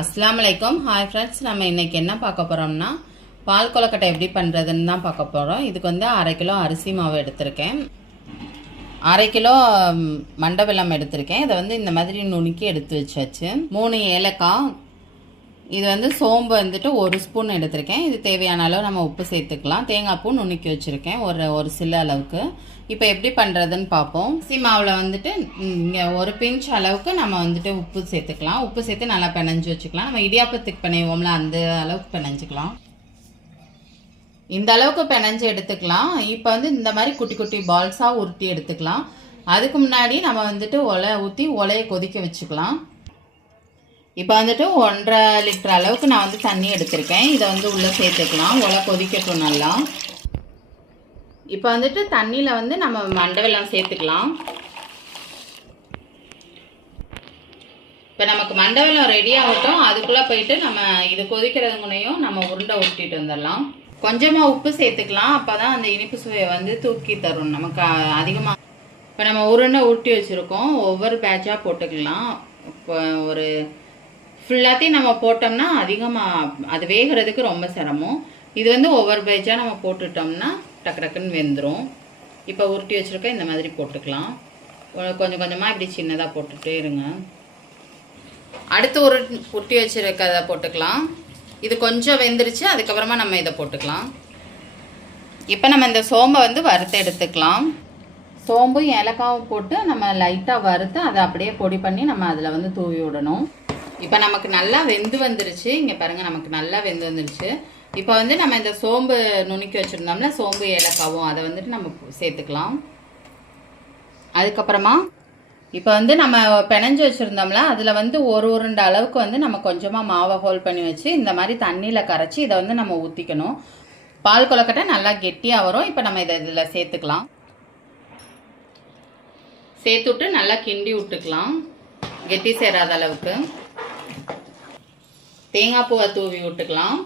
அஸ்ஸலாமு அலைக்கும். Hi friends, நம்ம இன்றைக்கி என்ன பார்க்க போகிறோம்னா பால் கொழுக்கட்டை எப்படி பண்ணுறதுன்னு தான் பார்க்க போகிறோம். இதுக்கு வந்து 1/2 கிலோ அரிசி மாவு எடுத்திருக்கேன், 1/2 கிலோ மண்டை வெல்லம் எடுத்திருக்கேன். இதை வந்து இந்த மாதிரி நுணுக்கி எடுத்து வச்சாச்சு. 3 ஏலக்காய், இது வந்து சோம்பு வந்துட்டு 1 ஸ்பூன் எடுத்திருக்கேன். இது தேவையான அளவு நம்ம உப்பு சேர்த்துக்கலாம். தேங்காய் பூ நுணுக்கி வச்சுருக்கேன் ஒரு சில அளவுக்கு. இப்போ எப்படி பண்ணுறதுன்னு பார்ப்போம். அரிசி மாவில் வந்துட்டு இங்கே 1 பிஞ்ச் அளவுக்கு நம்ம வந்துட்டு உப்பு சேர்த்துக்கலாம். உப்பு சேர்த்து நல்லா பிணைஞ்சு வச்சுக்கலாம். நம்ம இடியாப்பத்துக்கு பிணைவோம்ல, அந்த அளவுக்கு பிணைஞ்சிக்கலாம். இந்த அளவுக்கு பிணைஞ்சு எடுத்துக்கலாம். இப்போ வந்து இந்த மாதிரி குட்டி குட்டி பால்ஸாக உருட்டி எடுத்துக்கலாம். அதுக்கு முன்னாடி நம்ம வந்துட்டு ஒலையை கொதிக்க வச்சுக்கலாம். இப்போ வந்துட்டு 1.5 லிட்டர் அளவுக்கு நான் வந்து தண்ணி எடுத்திருக்கேன். இதை வந்து உள்ளே சேர்த்துக்கலாம். ஒலை கொதிக்கட்டும் நல்லா. இப்போ வந்துட்டு தண்ணியில் வந்து நம்ம மண்டை வெல்லம் சேர்த்துக்கலாம். இப்போ நமக்கு மண்டை வெல்லம் ரெடி ஆகட்டும். அதுக்குள்ளே போயிட்டு நம்ம இது கொதிக்கிறது முன்னையும் நம்ம உருண்டை உருட்டிட்டு வந்துடலாம். கொஞ்சமாக உப்பு சேர்த்துக்கலாம். அப்போ தான் அந்த இனிப்பு சுவையை வந்து தூக்கி தரும் நமக்கு அதிகமாக. இப்போ நம்ம உருண்டை உருட்டி வச்சுருக்கோம். ஒவ்வொரு பேட்சாக போட்டுக்கலாம். இப்போ ஒரு ஃபுல்லாத்தையும் நம்ம போட்டோம்னா அதிகமாக அது வேகிறதுக்கு ரொம்ப சிரமம். இது வந்து ஒவ்வொரு பேட்சாக நம்ம போட்டுட்டோம்னா டக்கு டக்குன்னு வெந்துடும். இப்போ உருட்டி வச்சுருக்க இந்த மாதிரி போட்டுக்கலாம். கொஞ்சம் கொஞ்சமாக இப்படி சின்னதாக போட்டுகிட்டே இருங்க. அடுத்து உருட்டி வச்சுருக்கதை போட்டுக்கலாம். இது கொஞ்சம் வெந்துருச்சு. அதுக்கப்புறமா நம்ம இதை போட்டுக்கலாம். இப்போ நம்ம இந்த சோம்பை வந்து வறுத்து எடுத்துக்கலாம். சோம்பும் ஏலக்காவும் போட்டு நம்ம லைட்டாக வறுத்து அதை அப்படியே பொடி பண்ணி நம்ம அதில் வந்து தூவி விடணும். இப்போ நமக்கு நல்லா வெந்து வந்துருச்சு. இங்கே பாருங்கள், நமக்கு நல்லா வெந்து வந்துருச்சு. இப்போ வந்து நம்ம இந்த சோம்பு நுணுக்கி வச்சுருந்தோம்ல, சோம்பு ஏலக்காவும் அதை வந்துட்டு நம்ம சேர்த்துக்கலாம். அதுக்கப்புறமா இப்போ வந்து நம்ம பிணைஞ்சு வச்சுருந்தோம்ல, அதில் வந்து ஒரு உருண்டை அளவுக்கு வந்து நம்ம கொஞ்சமாக மாவை ஹோல் பண்ணி வச்சு இந்த மாதிரி தண்ணியில் கரைச்சி இதை வந்து நம்ம ஊற்றிக்கணும். பால் கொழுக்கட்டை நல்லா கெட்டியாக வரும். இப்போ நம்ம இதில் சேர்த்துக்கலாம். சேர்த்துட்டு நல்லா கிண்டி விட்டுக்கலாம், கெட்டி சேராத அளவுக்கு. தேங்காய் பூவை தூவி விட்டுக்கலாம்.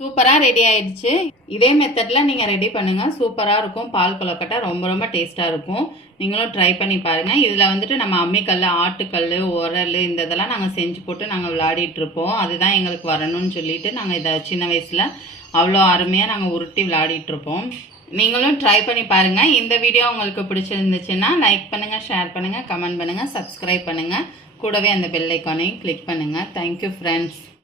சூப்பராக ரெடி ஆயிடுச்சு. இதே மெத்தடில் நீங்கள் ரெடி பண்ணுங்கள். சூப்பராக இருக்கும். பால் கொழுக்கட்டை ரொம்ப ரொம்ப டேஸ்ட்டாக இருக்கும். நீங்களும் ட்ரை பண்ணி பாருங்கள். இதில் வந்துட்டு நம்ம அம்மிக்கல், ஆட்டுக்கல், உரல் இந்த இதெல்லாம் நாங்கள் செஞ்சு போட்டு நாங்கள் விளையாடிட்டுருப்போம். அதுதான் எங்களுக்கு வரணும்னு சொல்லிட்டு நாங்கள் இதை சின்ன வயசில் அவ்வளோ அருமையாக நாங்கள் உருட்டி விளையாடிட்டுருப்போம். நீங்களும் ட்ரை பண்ணி பாருங்கள். இந்த வீடியோ உங்களுக்கு பிடிச்சிருந்துச்சுன்னா லைக் பண்ணுங்கள், ஷேர் பண்ணுங்கள், கமெண்ட் பண்ணுங்கள், சப்ஸ்கிரைப் பண்ணுங்கள். கூடவே அந்த பெல் ஐக்கானையும் கிளிக் பண்ணுங்கள். Thank you friends.